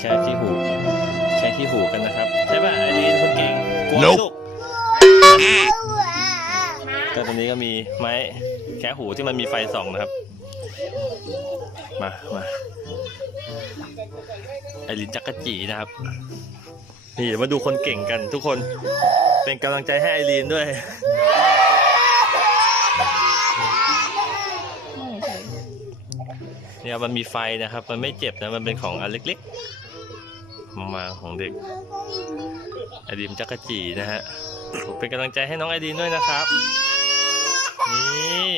ใช้ที่หูกันนะครับ ใช่ป่ะไอรีนคนเก่งกลัวไหม Nope ลูกก็ตรงนี้ก็มีไม้แค่หูที่มันมีไฟส่องนะครับ มามาไอรินจักรจีนะครับนี่เดี๋ยวมาดูคนเก่งกันทุกคนเป็นกำลังใจให้ไอรีนด้วย เนี่ยมันมีไฟนะครับ มันไม่เจ็บนะ มันเป็นของอันเล็กๆ มาของเด็กไอรีมจักรจีนะฮะผมเป็นกำลังใจให้น้องไอรีนด้วยนะครับ นี่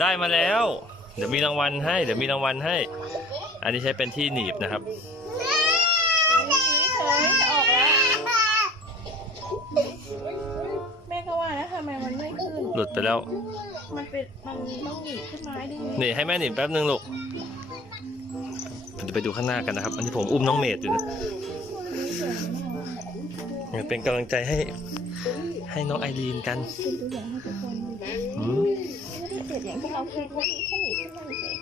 ได้มาแล้ว เดี๋ยวมีรางวัลให้ เดี๋ยวมีรางวัลให้ อันนี้ใช้เป็นที่หนีบนะครับหลุดไปแล้ว มันเป็นมันต้องหนีบขึ้นมาให้ได้นี่ให้แม่หนีบแป๊บนึงลูกเดี๋ยวไปดูข้างหน้ากันนะครับ อันนี้ผมอุ้มน้องเมดอยู่นะเนี่ยเป็นกำลังใจให้ให้น้องไอรีนกันเป็นตัวอย่างให้ทุกคนดูอืมไม่ได้เจ็บอย่างที่เราคิดว่าแค่หนีบขึ้นมาเฉย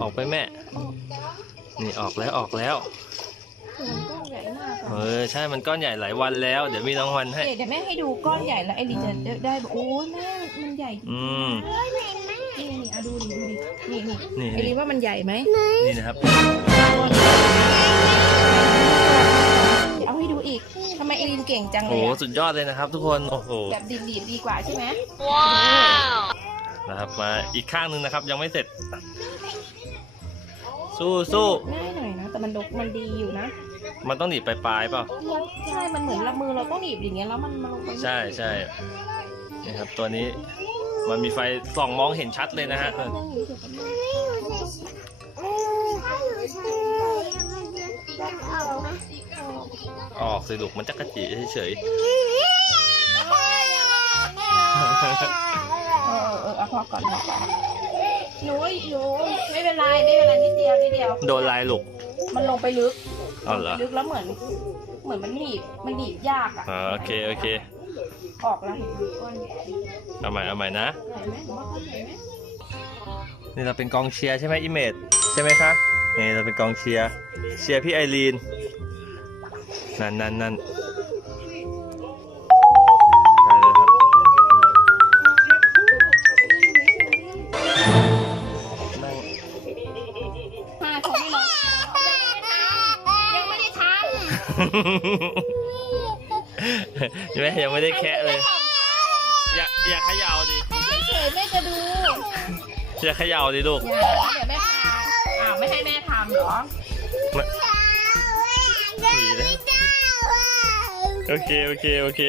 ออกไปแม่ นี่ออกแล้วออกแล้วคื เออะอใช่มันก้อนใหญ่หลายวันแล้ว เดี๋ยวมีรางวัลให้ เดี๋ยวแม่ให้ดูก้อนใหญ่แล้วไอรีจะได้บอกโอ้ยแม่มันใหญ่จริงอืม นี่นี่อะดูดิดูดินี่นี่นี่ไอรีว่ามันใหญ่ไหมนี่นะครับ เอาให้ดูอีกทำไมไอรีนเก่งจังเลโอ้ยโหอะสุดยอดเลยนะครับ ทุกคนโอ้โหแบบดีดๆดีกว่าใช่ไหมนะครับมาอีกข้างหนึ่งนะครับ ยังไม่เสร็จ สู้สู้ง่ายหน่อยนะแต่มันดกมันดีอยู่นะ มันต้องหนีบปลายๆเปล่าใช่ มันเหมือนละมือเราต้องหนีบอย่างเงี้ยแล้วมันมันลงไปใช่ใช่นี่ครับตัวนี้มันมีไฟส่องมองเห็นชัดเลยนะฮะต้องหนีบเสร็จแล้วออกสิลูกมันจะกระจีเฉยเออเออเออเอาพอก่อนพอก่อนหนูหนูไม่เป็นไรไม่เป็นไรนิดเดียวนิดเดียวๆโดนลายลูก มันลงไปลึก อ๋อเหรอ ลึกแล้วเหมือน เหมือนมันหนีบมันหนีบยากอะอ๋อโอเคโอเค ออกแล้วเห็นไหมก้อนใหญ่เอาใหม่เอาใหม่นะ เห็นไหมหนูว่าก้อนใหญ่ไหมนี่เราเป็นกองเชียร์ใช่ไหมอิเมจใช่ไหมคะนี่เราเป็นกองเชียร์เชียร์พี่ไอรีนนั่นนั่นนั่น แม่ยังไม่ได้แคะเลย อย่าอย่าเขย่าดิเฉยๆแม่จะดู อย่าเขย่าดิลูก อย่าเดี๋ยวแม่พาอ้าวไม่ให้แม่ทำเหรอหนีแล้วโอเคโอเคโอเค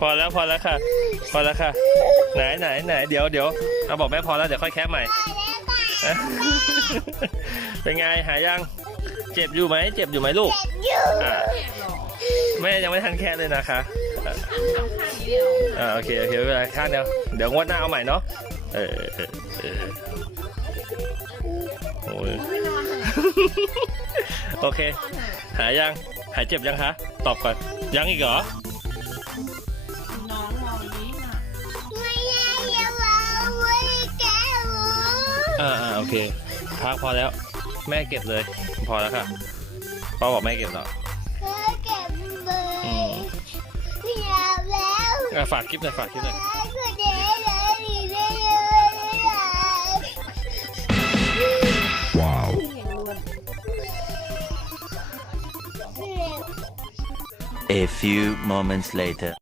พอแล้วพอแล้วค่ะ พอแล้วค่ะ ไหนไหนไหนเดี๋ยวเดี๋ยวเอาบอกแม่พอแล้วเดี๋ยวค่อยแคะใหม่อะ เป็นไงหายยัง เจ็บอยู่ไหม เจ็บอยู่ไหมลูกอะแม่ยังไม่ทันแคะเลยนะคะอะทำข้างเดียวอ่าโอเคโอเคไม่เป็นไรข้างเดียวเดี๋ยวงวดหน้าเอาใหม่เนาะเออเออเออโอ้ยไม่นอนเถอะโอเค หายยัง หายเจ็บยังคะ ตอบก่อน ยังอีกเหรอ อ่าอ่าโอเค พักพอแล้ว แม่เก็บเลย พอแล้วค่ะพ่อบอกแม่เก็บแล้วอืมอะฝากคลิปหน่อยฝากคลิปหน่อย Wow. ที่เห็นรวน A few moments later.